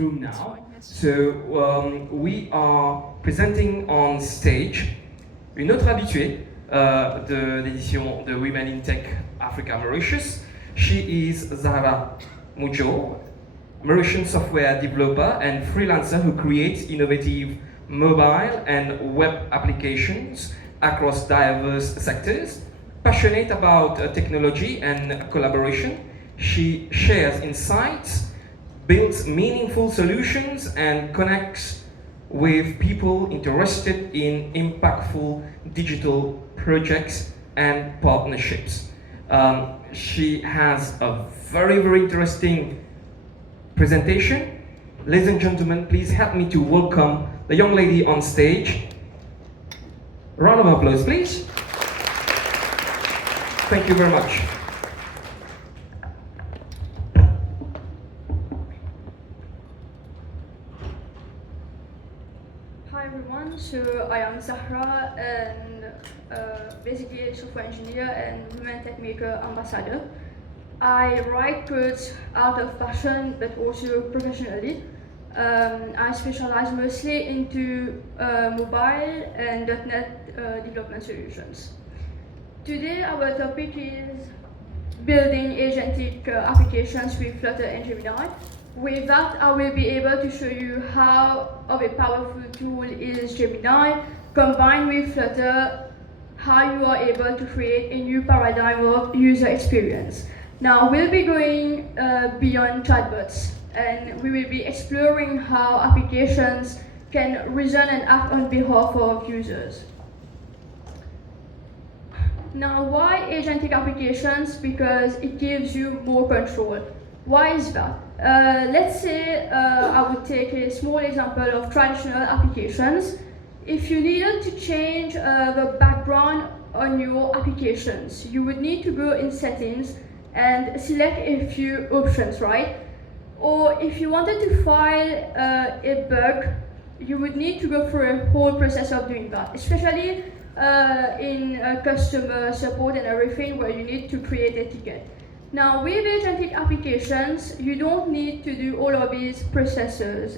room now. So we are presenting on stage une autre habituée de l'édition de Women in Tech Africa Mauritius. She is Zahra Mujo, Mauritian software developer and freelancer who creates innovative mobile and web applications across diverse sectors. Passionate about technology and collaboration, she shares insights, builds meaningful solutions, and connects with people interested in impactful digital projects and partnerships. She has a very, very interesting presentation. Ladies and gentlemen, please help me to welcome the young lady on stage. Round of applause, please. Thank you very much. Hi everyone, so I am Zahra and basically a software engineer and women tech maker ambassador. I write codes out of passion but also professionally. I specialize mostly into mobile and .NET development solutions. Today our topic is building agentic applications with Flutter and Gemini. With that, I will be able to show you how of a powerful tool is Gemini combined with Flutter, how you are able to create a new paradigm of user experience. Now we'll be going beyond chatbots and we will be exploring how applications can reason and act on behalf of users. Now, why agentic applications? Because it gives you more control. Why is that? Let's say I would take a small example of traditional applications. If you needed to change the background on your applications, you would need to go in settings and select a few options, right? Or if you wanted to file a bug, you would need to go through a whole process of doing that, especially in customer support and everything where you need to create a ticket. Now with agentic applications, you don't need to do all of these processes,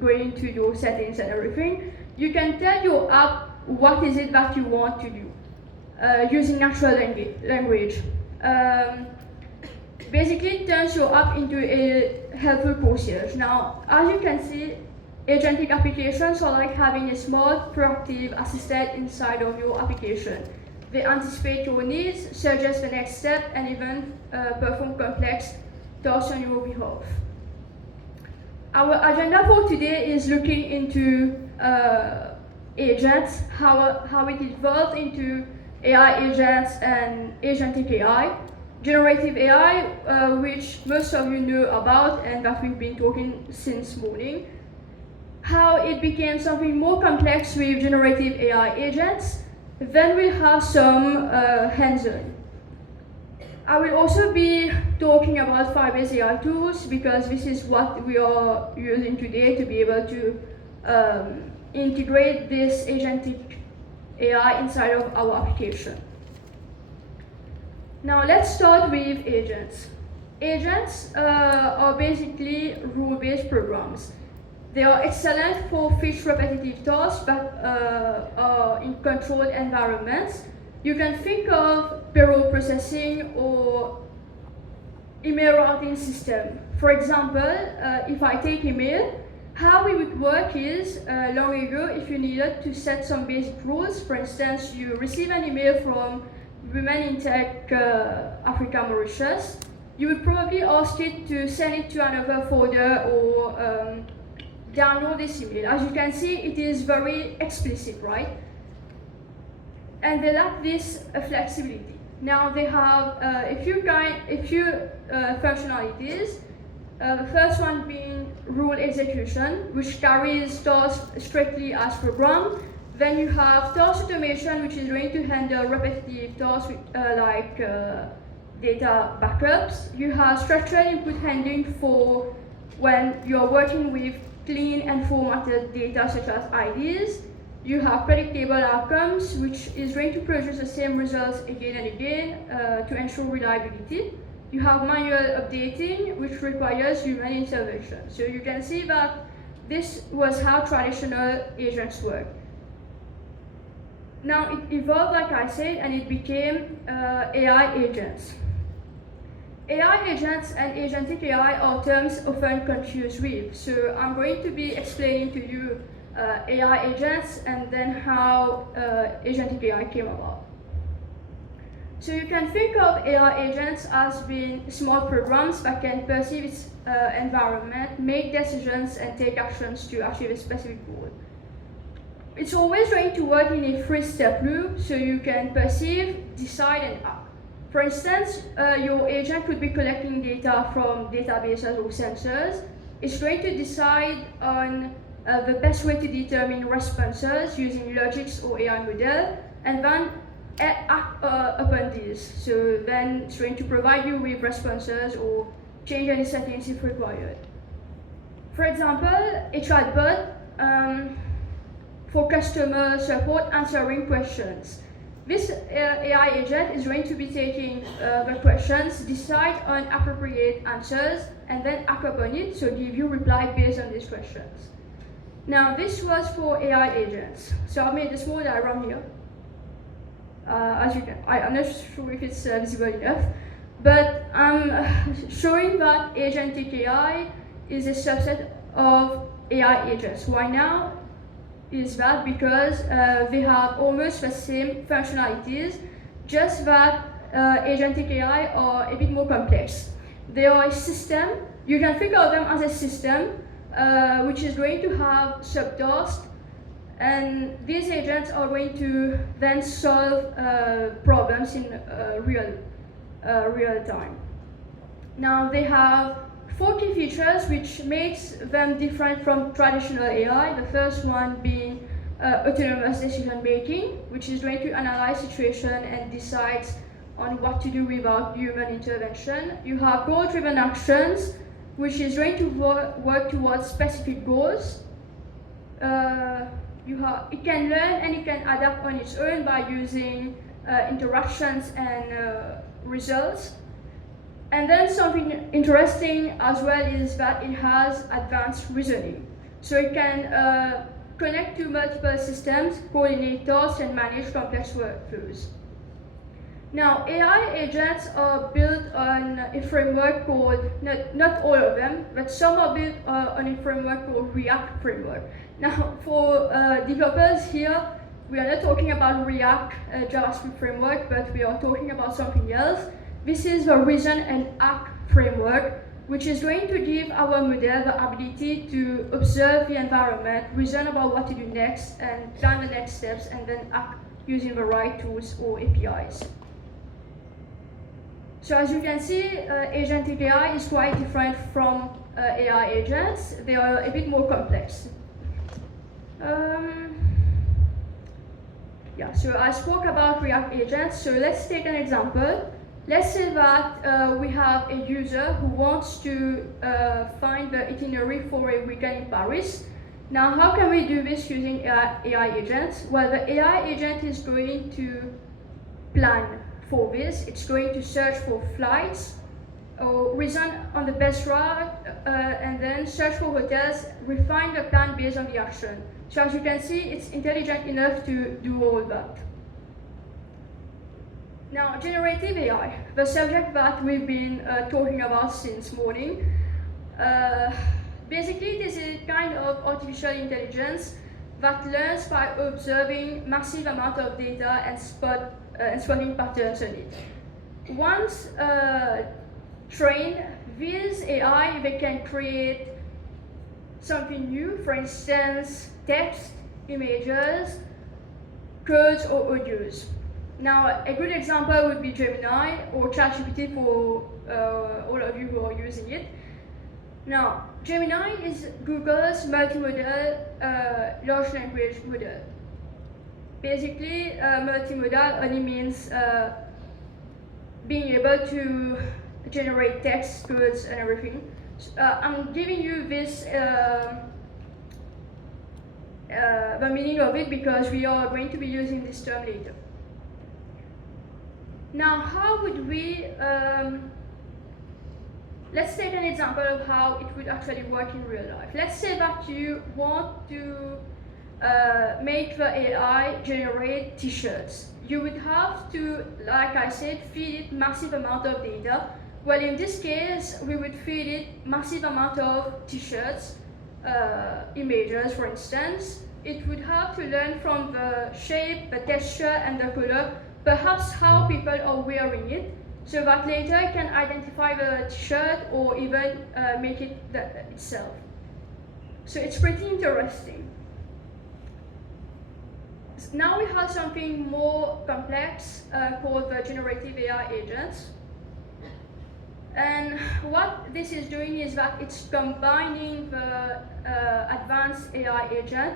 going to your settings and everything. You can tell your app what is it that you want to do using natural language. Basically it turns your app into a helpful concierge. Now as you can see, agentic applications are like having a small, proactive assistant inside of your application. They anticipate your needs, suggest the next step, and even perform complex tasks on your behalf. Our agenda for today is looking into agents, how it evolved into AI agents and agentic AI, generative AI, which most of you know about and that we've been talking since morning, how it became something more complex with generative AI agents. Then we'll have some hands-on. I will also be talking about Firebase AI tools because this is what we are using today to be able to integrate this agentic AI inside of our application. Now let's start with agents. Agents are basically rule-based programs. They are excellent for fixed repetitive tasks but are in controlled environments. You can think of payroll processing or email routing system. For example, if I take email, how it would work is, long ago, if you needed to set some basic rules, for instance, you receive an email from Women in Tech Africa Mauritius, you would probably ask it to send it to another folder or download this email. As you can see, it is very explicit, right? And they lack this flexibility. Now they have a few functionalities. The first one being rule execution, which carries tasks strictly as programmed. Then you have task automation, which is going to handle repetitive tasks like data backups. You have structured input handling for when you are working with clean and formatted data such as IDs. You have predictable outcomes, which is going to produce the same results again and again to ensure reliability. you have manual updating, which requires human intervention. So you can see that this was how traditional agents work. Now it evolved, like I said, and it became AI agents. AI agents and agentic AI are terms often confused with. So I'm going to be explaining to you AI agents and then how agentic AI came about. So you can think of AI agents as being small programs that can perceive its environment, make decisions, and take actions to achieve a specific goal. It's always going to work in a three-step loop, so you can perceive, decide, and act. For instance, your agent could be collecting data from databases or sensors. It's going to decide on the best way to determine responses using logics or AI model, and then act upon these. So then it's going to provide you with responses or change any settings if required. For example, a chatbot for customer support answering questions. This AI agent is going to be taking the questions, decide on appropriate answers, and then act upon it, so give you reply based on these questions. Now, this was for AI agents. So I made a small diagram here. As you can, I'm not sure if it's visible enough, but I'm showing that agentic AI is a subset of AI agents. Why now? Is that because they have almost the same functionalities, just that agentic AI are a bit more complex. They are a system. You can think of them as a system which is going to have subtasks, and these agents are going to then solve problems in real time. Now they have 4 key features which makes them different from traditional AI. The first one being autonomous decision making, which is going to analyze situation and decides on what to do without human intervention. You have goal-driven actions, which is going to work towards specific goals. It can learn and it can adapt on its own by using interactions and results. And then something interesting as well is that it has advanced reasoning. So it can connect to multiple systems, coordinate tasks, and manage complex workflows. Now, AI agents are built on a framework called, not all of them, but some are built on a framework called React framework. Now, for developers here, we are not talking about React JavaScript framework, but we are talking about something else. This is the reason and act framework, which is going to give our model the ability to observe the environment, reason about what to do next, and plan the next steps, and then act using the right tools or APIs. So as you can see, agentic AI is quite different from AI agents. They are a bit more complex. So I spoke about React agents, so let's take an example. Let's say that we have a user who wants to find the itinerary for a weekend in Paris. Now, how can we do this using AI agents? Well, the AI agent is going to plan for this. It's going to search for flights, or reason on the best route, and then search for hotels, refine the plan based on the action. So as you can see, it's intelligent enough to do all that. Now, generative AI, the subject that we've been talking about since morning. Basically, it is a kind of artificial intelligence that learns by observing massive amount of data and spotting patterns on it. Once trained, these AI, they can create something new, for instance, text, images, codes, or audios. Now, a good example would be Gemini or ChatGPT for all of you who are using it. Now, Gemini is Google's multimodal large language model. Basically, multimodal only means being able to generate text, codes, and everything. I'm giving you this the meaning of it because we are going to be using this term later. Now, how would we let's take an example of how it would actually work in real life. Let's say that you want to make the AI generate t-shirts. You would have to, like I said, feed it massive amount of data. Well, in this case, we would feed it massive amount of t-shirts, images, for instance. It would have to learn from the shape, the texture, and the color, perhaps how people are wearing it, so that later it can identify the t-shirt or even make it itself. So it's pretty interesting. Now we have something more complex called the generative AI agents. And what this is doing is that it's combining the advanced AI agent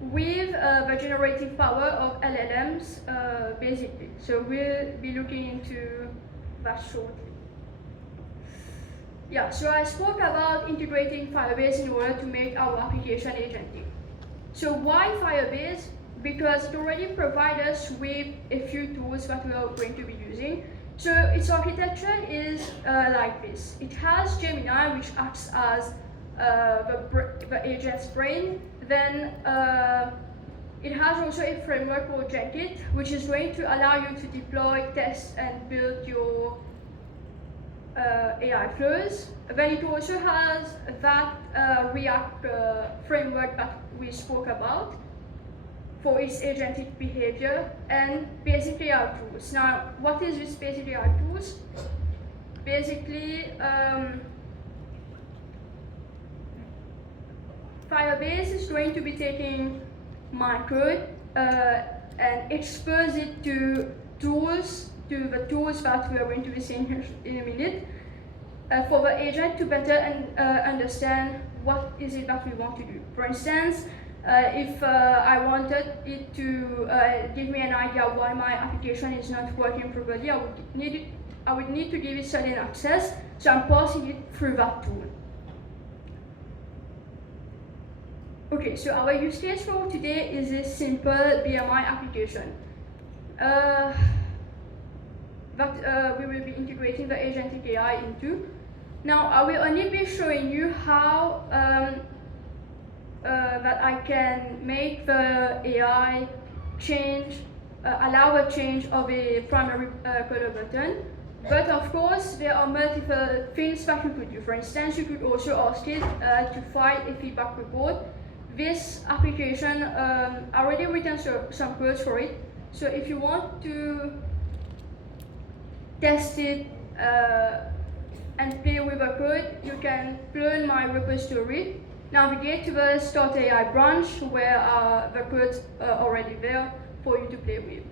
with the generative power of LLMs, basically. So we'll be looking into that shortly. Yeah, so I spoke about integrating Firebase in order to make our application agentic. So why Firebase? Because it already provides us with a few tools that we are going to be using. So its architecture is like this. It has Gemini, which acts as the agent's brain. Then it has also a framework called Agentic, which is going to allow you to deploy, test, and build your AI flows. Then it also has that React framework that we spoke about for its agentic behavior, and basic AI tools. Now, what is this basic AI tools? Basically, Firebase is going to be taking my code and expose it to the tools that we are going to be seeing in a minute, for the agent to better understand what is it that we want to do. For instance, if I wanted it to give me an idea why my application is not working properly, I would need to give it certain access, so I'm passing it through that tool. Okay, so our use case for today is a simple BMI application that we will be integrating the Agentic AI into. Now, I will only be showing you how that I can make the AI change, allow a change of a primary color button. But of course, there are multiple things that you could do. For instance, you could also ask it to file a feedback report. This application, I already written some codes for it. So if you want to test it and play with the code, you can clone my repository, navigate to the Start AI branch where the codes are already there for you to play with.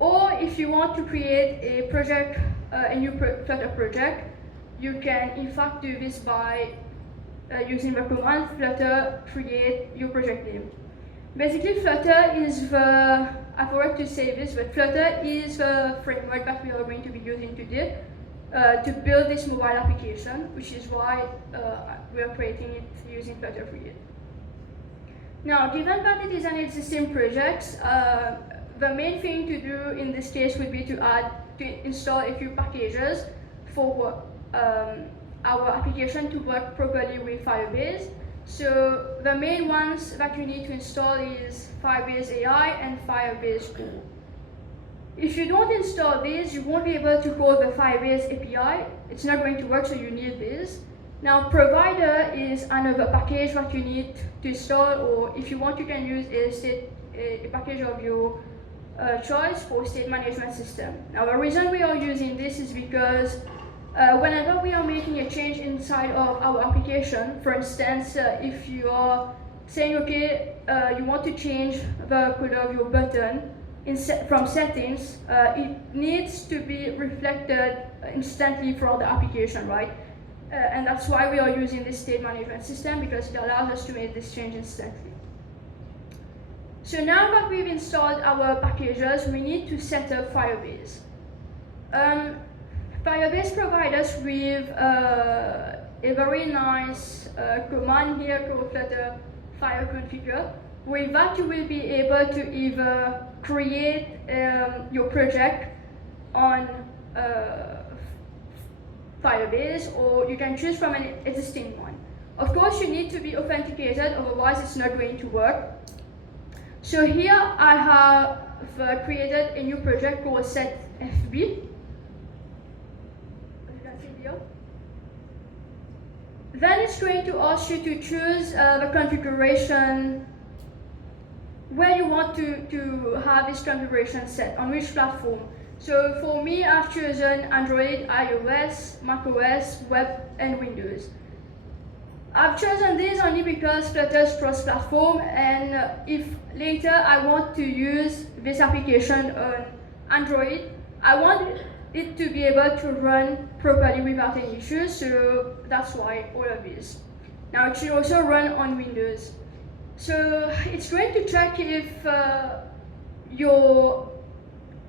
Or if you want to create a project, a new Flutter project, you can in fact do this by using the command Flutter create your project name. Basically, Flutter is the, I forgot to say this, but Flutter is the framework that we are going to be using today to build this mobile application, which is why we are creating it using Flutter Create. Now, given that it is an existing project, the main thing to do in this case would be to install a few packages for our application to work properly with Firebase. So the main ones that you need to install is Firebase AI and Firebase Core. If you don't install these, you won't be able to call the Firebase API. It's not going to work, so you need this. Now, Provider is another package that you need to install, or if you want, you can use a package of your choice for state management system. Now, the reason we are using this is because whenever we are making a change inside of our application, for instance, if you are saying, okay, you want to change the color of your button from settings, it needs to be reflected instantly from the application, right? And that's why we are using this state management system, because it allows us to make this change instantly. So now that we've installed our packages, we need to set up Firebase. Firebase provides us with a very nice command here called Flutter Fire Configure. With that, you will be able to either create your project on Firebase, or you can choose from an existing one. Of course, you need to be authenticated, otherwise it's not going to work. So here I have created a new project called setFB. You can see here. Then it's going to ask you to choose the configuration, where you want to have this configuration set, on which platform. So for me, I've chosen Android, iOS, macOS, web, and Windows. I've chosen this only because Flutter is cross-platform, and if later I want to use this application on Android, I want it to be able to run properly without any issues, so that's why all of this. Now it should also run on Windows. So it's going to check if your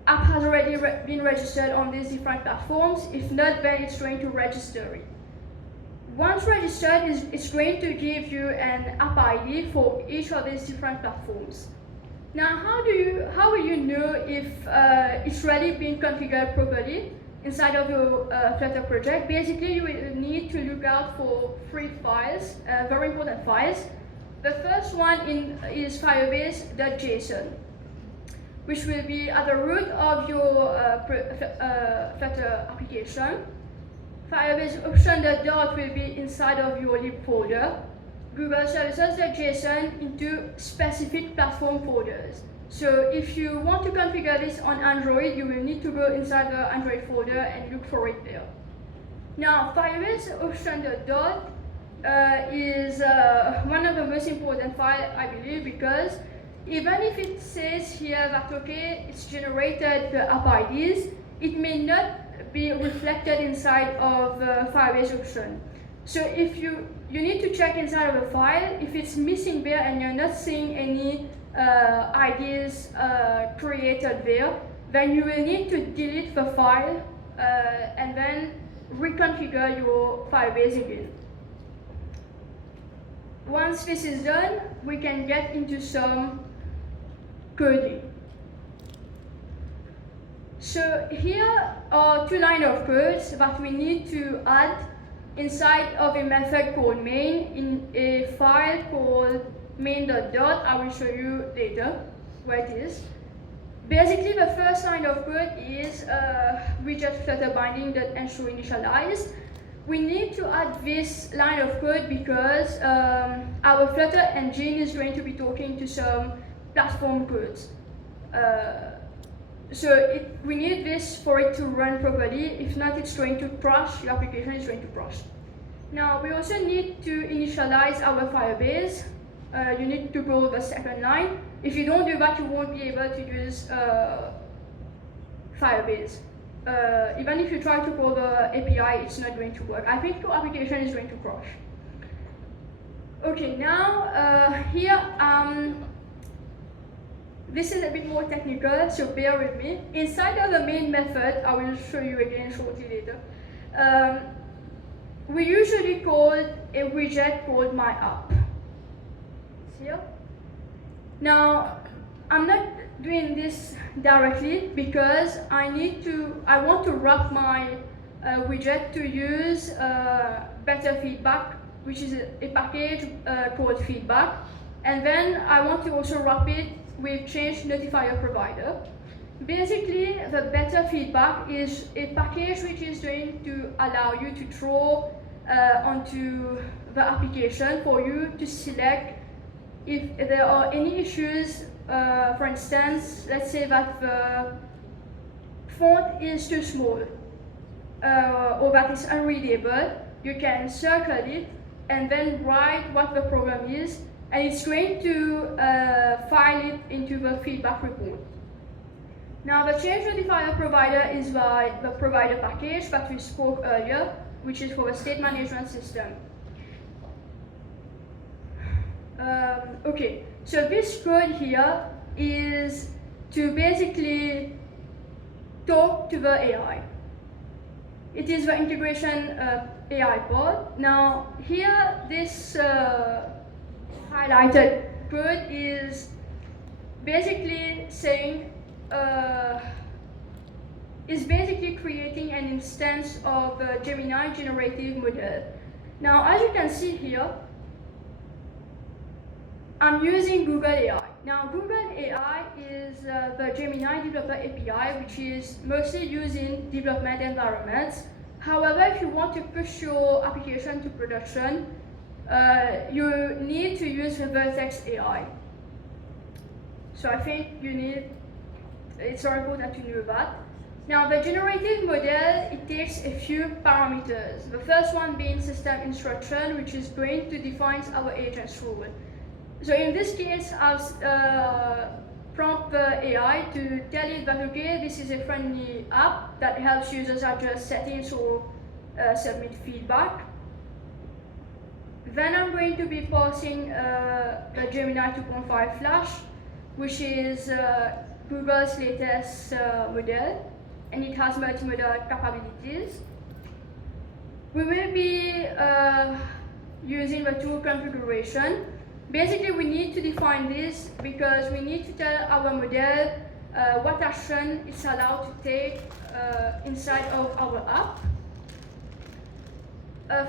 app has already been registered on these different platforms. If not, then it's going to register it. Once registered, it's going to give you an app ID for each of these different platforms. Now, how will you know if it's already been configured properly inside of your Flutter project? Basically, you will need to look out for 3 files, very important files. The first one is firebase.json, which will be at the root of your Flutter application. Firebase option.dart will be inside of your lib folder. Google services.json into specific platform folders. So if you want to configure this on Android, you will need to go inside the Android folder and look for it there. Now, Firebase option.dart is one of the most important files, I believe, because even if it says here that, okay, it's generated the app IDs, it may not be reflected inside of the Firebase option. So if you need to check inside of the file, if it's missing there and you're not seeing any IDs created there, then you will need to delete the file and then reconfigure your Firebase again. Once this is done, we can get into some coding. So here are 2 lines of code that we need to add inside of a method called main in a file called main.dart. I will show you later where it is. Basically, the first line of code is widget flutter binding.ensure initialize. We need to add this line of code because our Flutter engine is going to be talking to some platform codes. So we need this for it to run properly. If not, it's going to crash. Your application is going to crash. Now, we also need to initialize our Firebase. You need to go the second line. If you don't do that, you won't be able to use Firebase. Even if you try to call the API, it's not going to work. I think your application is going to crash. Okay, now here, this is a bit more technical, so bear with me. Inside of the main method, I will show you again shortly later, we usually call a widget called my app. Here. Now, I'm not doing this directly because I want to wrap my widget to use better feedback, which is a package called feedback. And then I want to also wrap it with change notifier provider. Basically, the better feedback is a package which is going to allow you to draw onto the application for you to select if there are any issues. For instance, let's say that the font is too small or that it's unreadable, you can circle it and then write what the problem is, and it's going to file it into the feedback report. Now, the change notifier provider is the provider package that we spoke earlier, which is for the state management system. Okay, so this code here is to basically talk to the AI. It is the integration AI part. Now, here, this highlighted code is basically saying is basically creating an instance of the Gemini generative model. Now, as you can see here, I'm using Google AI. Now, Google AI is the Gemini Developer API, which is mostly used in development environments. However, if you want to push your application to production, you need to use the Vertex AI. So I think it's very important to know that. Now, the generative model, it takes a few parameters. The first one being system instruction, which is going to define our agent's rule. So in this case, I'll prompt the AI to tell it that, okay, this is a friendly app that helps users adjust settings or submit feedback. Then I'm going to be passing the Gemini 2.5 Flash, which is Google's latest model, and it has multimodal capabilities. We will be using the tool configuration. Basically, we need to define this because we need to tell our model what action it's allowed to take inside of our app.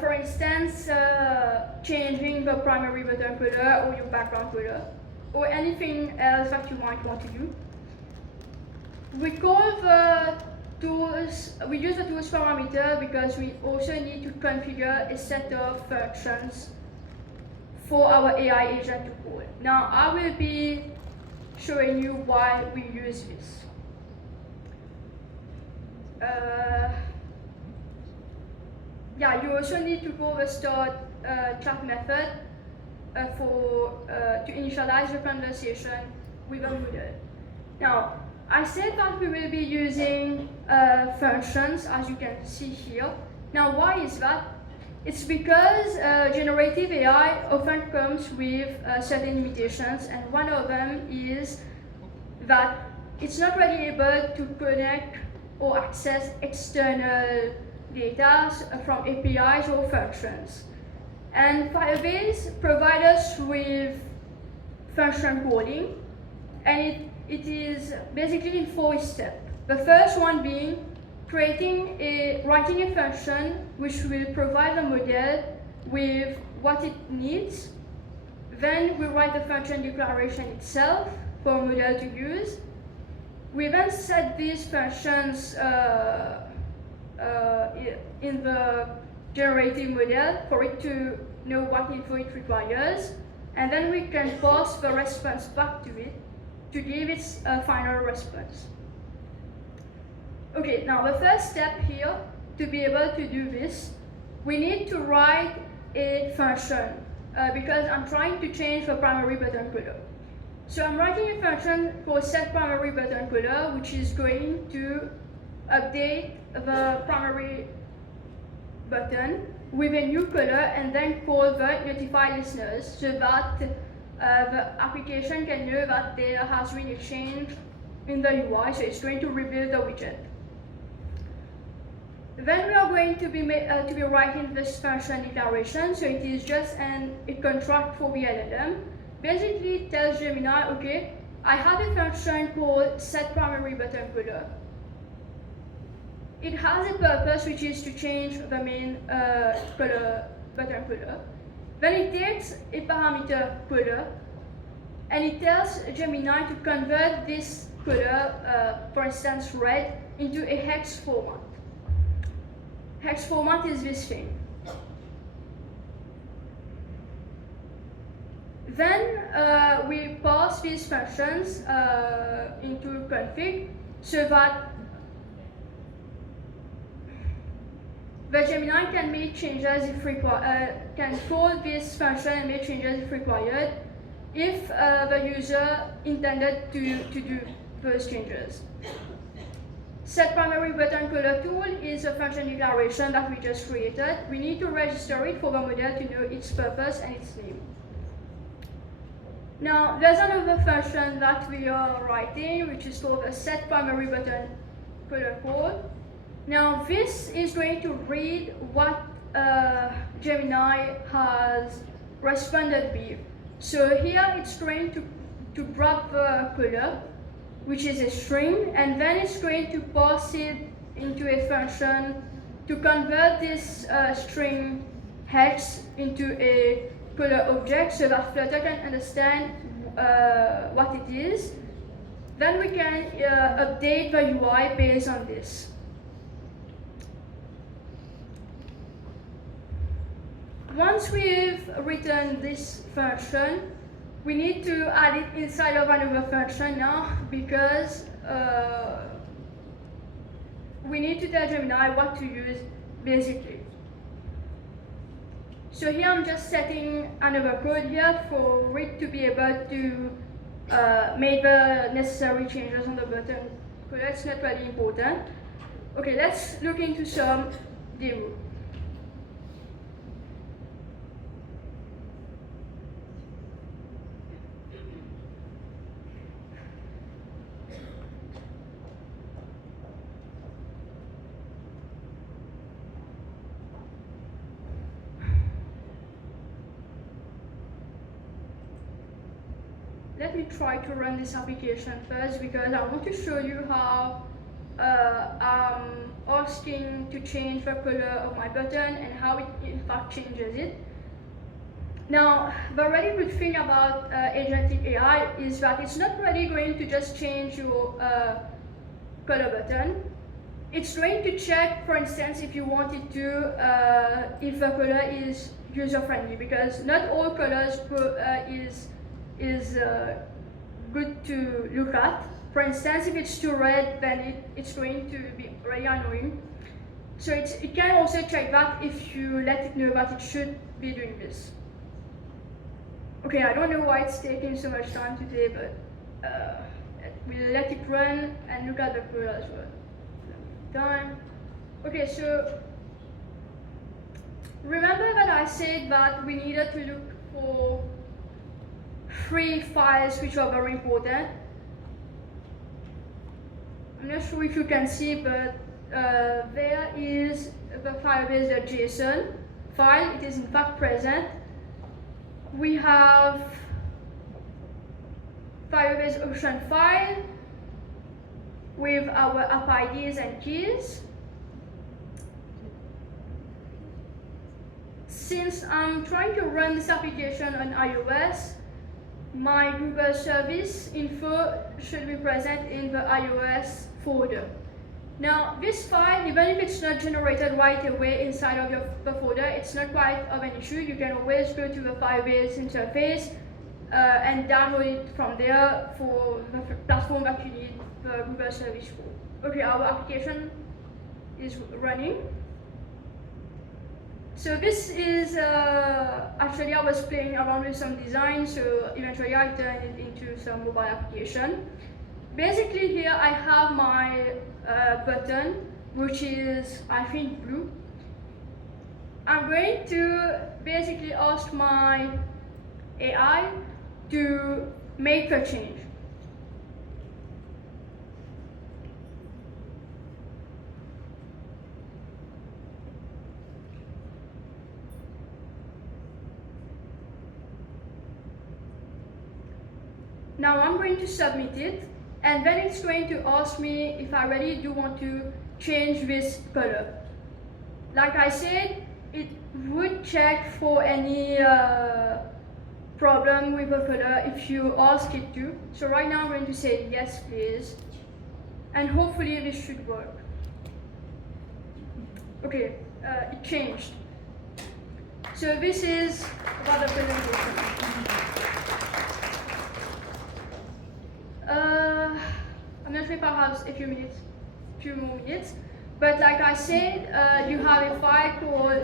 For instance, changing the primary button color or your background color, or anything else that you might want to do. We use the tools parameter because we also need to configure a set of functions for our AI agent to call. Now, I will be showing you why we use this. Yeah, you also need to call the start chat method to initialize the conversation with a model. Now, I said that we will be using functions, as you can see here. Now, why is that? It's because generative AI often comes with certain limitations, and one of them is that it's not really able to connect or access external data from APIs or functions. And Firebase provides us with function calling, and it is basically in 4 steps. The first one being writing a function which will provide the model with what it needs. Then we write the function declaration itself for a model to use. We then set these functions in the generative model for it to know what info it requires, and then we can pass the response back to it to give its final response. Okay, now the first step here, to be able to do this, we need to write a function because I'm trying to change the primary button color. So I'm writing a function called set primary button color, which is going to update the primary button with a new color and then call the notify listeners so that the application can know that there has been a change in the UI, so it's going to rebuild the widget. Then we are going to be writing this function declaration, so it is just a contract for the LLM. Basically, it tells Gemini, okay, I have a function called set primary button color. It has a purpose, which is to change the main button color. Then it takes a parameter color, and it tells Gemini to convert this color, for instance red, into a hex format. Hex format is this thing. Then we pass these functions into config so that the Gemini can make changes if required, can call this function and make changes if required, if the user intended to do those changes. Set primary button color tool is a function declaration that we just created. We need to register it for the model to know its purpose and its name. Now, there's another function that we are writing, which is called a set primary button color call. Now, this is going to read what Gemini has responded with. So here it's going to grab the color, which is a string, and then it's going to pass it into a function to convert this string hex into a color object so that Flutter can understand what it is. Then we can update the UI based on this. Once we've written this function, we need to add it inside of another function now because we need to tell Gemini what to use basically. So here I'm just setting another code here for it to be able to make the necessary changes on the button. So that's not really important. Okay, let's look into some demo. Let me try to run this application first because I want to show you how I'm asking to change the color of my button and how it in fact changes it. Now, the really good thing about Agentic AI is that it's not really going to just change your color button. It's going to check, for instance, if you wanted to, if the color is user-friendly, because not all colors is good to look at. For instance, if it's too red, then it's going to be very annoying. So it can also check that if you let it know that it should be doing this. Okay, I don't know why it's taking so much time today, but we'll let it run and look at the code as well. Time. Okay, so remember that I said that we needed to look for 3 files which are very important. I'm not sure if you can see, but there is the Firebase.json file. It is in fact present. We have Firebase option file with our app IDs and keys. Since I'm trying to run this application on iOS, my Google service info should be present in the iOS folder. Now, this file, even if it's not generated right away inside of the folder, it's not quite of an issue. You can always go to the Firebase interface and download it from there for the platform that you need the Google service for. Okay, our application is running. So this is, actually I was playing around with some design, so eventually I turned it into some mobile application. Basically here I have my button, which is, I think, blue. I'm going to basically ask my AI to make a change. Now I'm going to submit it, and then it's going to ask me if I really do want to change this color. Like I said, it would check for any problem with the color if you ask it to. So right now I'm going to say yes, please, and hopefully this should work. Okay, it changed. So this is about the presentation. I'm not sure if I have a few more minutes, but like I said, you have a file called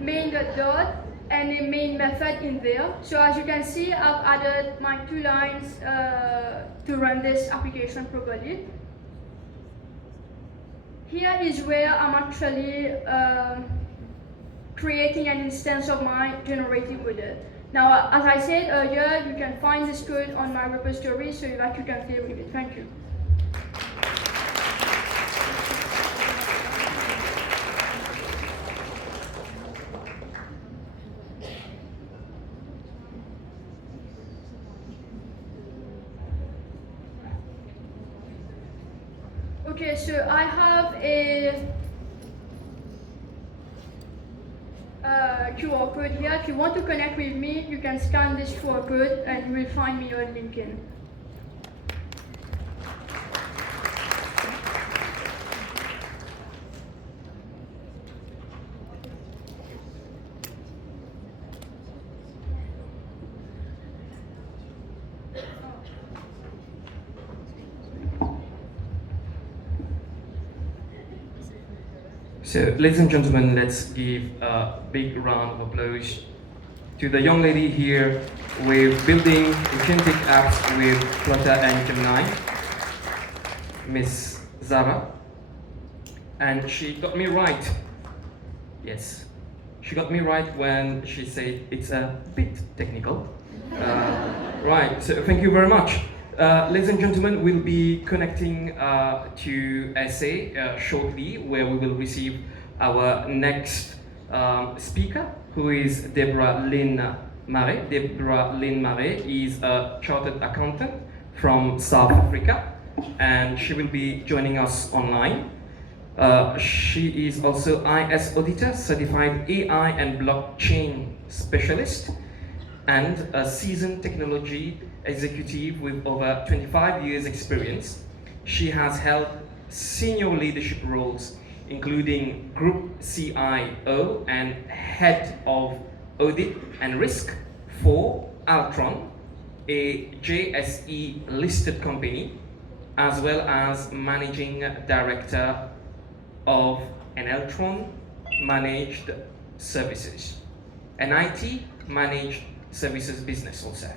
main.dot and a main method in there. So as you can see, I've added my 2 lines to run this application properly. Here is where I'm actually creating an instance of my generative model. Now, as I said earlier, you can find this code on my repository so that you can play with it. Thank you. Okay, so I have a QR code here. If you want to connect with me, you can scan this QR code and you will find me on LinkedIn. So, ladies and gentlemen, let's give a big round of applause to the young lady here with building agentic apps with Flutter and Gemini, Miss Zara. And she got me right. Yes, she got me right when she said it's a bit technical. Right, so thank you very much. Ladies and gentlemen, we'll be connecting to SA shortly, where we will receive our next speaker, who is Deborah Lynn Mare. Deborah Lynn Mare is a chartered accountant from South Africa, and she will be joining us online. She is also IS Auditor, Certified AI and Blockchain Specialist, and a seasoned technology executive with over 25 years experience. She has held senior leadership roles, including Group CIO and Head of Audit and Risk for Altron, a JSE listed company, as well as Managing Director of an Altron Managed Services, an IT Managed Services business also.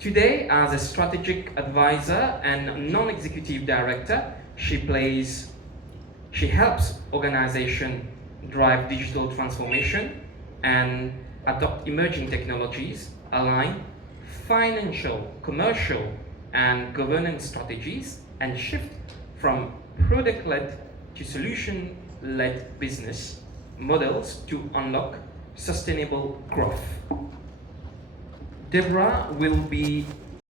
Today, as a strategic advisor and non-executive director, she helps organizations drive digital transformation and adopt emerging technologies, align financial, commercial, and governance strategies, and shift from product-led to solution-led business models to unlock sustainable growth. Deborah will be